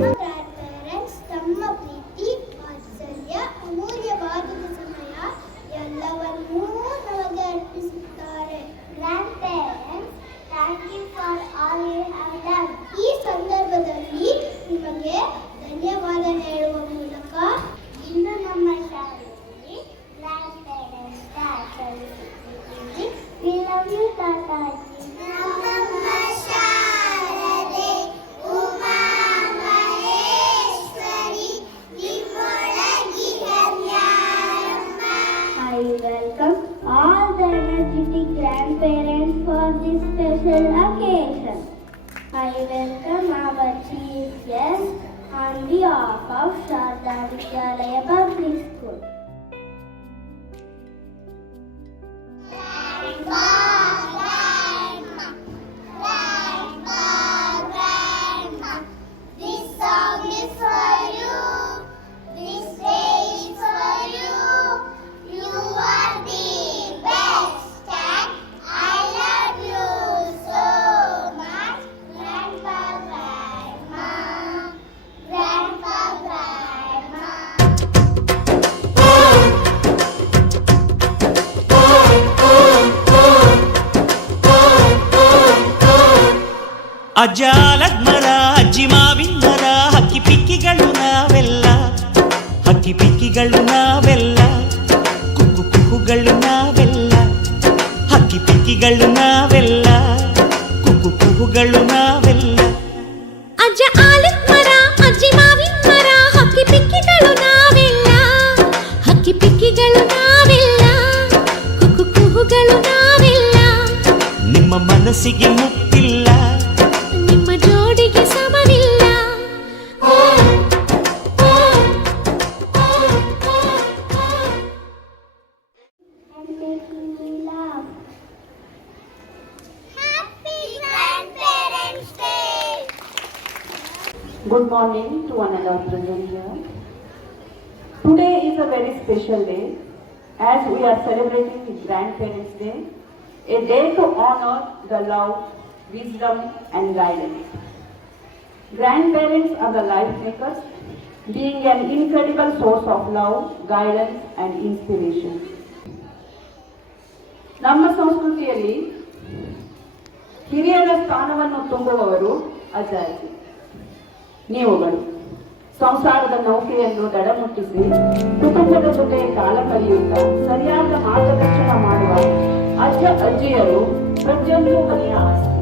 ಪೇರೆಂಟ್ಸ್ ತಮ್ಮ ಪ್ರೀತಿ ವಾತ್ಸಲ್ಯ ಅಮೂಲ್ಯವಾದ ಸಮಯ ಎಲ್ಲವನ್ನೂ ನಮಗೆ ಅರ್ಪಿಸುತ್ತಾರೆ. Grand parents, thank you for all you have done. ಈ ಸಂದರ್ಭದಲ್ಲಿ ನಿಮಗೆ ಧನ್ಯವಾದ ಹೇಳುವ ಮೂಲಕ ಇನ್ನು ನಮ್ಮ ಶಾಲೆಯಲ್ಲಿ grand parents we love you ತಾತಾಜಿ. I welcome all the energetic grandparents for this special occasion. I welcome our chief guest on behalf of Sharda Vidyalaya Public School. This song is for you. This day is for you. You are the best and I love you so much. Grandpa, Grandma, Grandpa, Grandma. ಅಜ್ಜ ಆಲದ ಮರ, ಅಜ್ಜಿ ಮಾವಿನ ಮರ, ಹಕ್ಕಿ ಪಿಕ್ಕಿಗಳು ನಾವೆಲ್ಲ, ಹಕ್ಕಿ ಪಿಕ್ಕಿಗಳು ನಾವೆಲ್ಲ, ಕುಕ್ಕು ಕುಹುಗಳು ನಾವೆಲ್ಲ, ಹಕ್ಕಿ ಪಿಕ್ಕಿಗಳು ನಾವೆಲ್ಲ, ಕುಕ್ಕು ಕುಹುಗಳು ನಾವೆಲ್ಲ. ಅಜ್ಜ ಆಲದ ಮರ, ಅಜ್ಜಿ ಮಾವಿನ ಮರ, ಹಕ್ಕಿ ಪಿಕ್ಕಿಗಳು ನಾವೆಲ್ಲ, ಹಕ್ಕಿ ಪಿಕ್ಕಿಗಳು ನಾವೆಲ್ಲ, ಕುಕ್ಕು ಕುಹುಗಳು ನಾವೆಲ್ಲ. ನಿಮ್ಮ ಮನಸ್ಸಿಗೆ ಮುಟ್ಟಿಲ್ಲ, ನಿಮ್ಮ ಜೋಡಿಗೆ ಸಮವಿಲ್ಲ. And making me laugh. Happy Grandparents Day! Good morning to one and all present here. Today is a very special day as we are celebrating Grandparents Day, a day to honor the love, wisdom and guidance. Grandparents are the life makers, being an incredible source of love, guidance and inspiration. ನಮ್ಮ ಸಂಸ್ಕೃತಿಯಲ್ಲಿ ಹಿರಿಯರ ಸ್ಥಾನವನ್ನು ತುಂಬುವವರು ಅಜ್ಜ ಅಜ್ಜಿ. ನೀವುಗಳು ಸಂಸಾರದ ನೌಕೆಯನ್ನು ದಡಮುಟ್ಟಿಸಿ ಕುಟುಂಬದ ಜೊತೆ ಕಾಲ ಕಳೆಯುತ್ತಾ ಸರಿಯಾದ ಮಾರ್ಗದರ್ಶನ ಮಾಡುವ ಅಜ್ಜ ಅಜ್ಜಿಯರು ಪ್ರತಿಯೊಂದು ಮನೆಯ ಆಸ್ತಿ.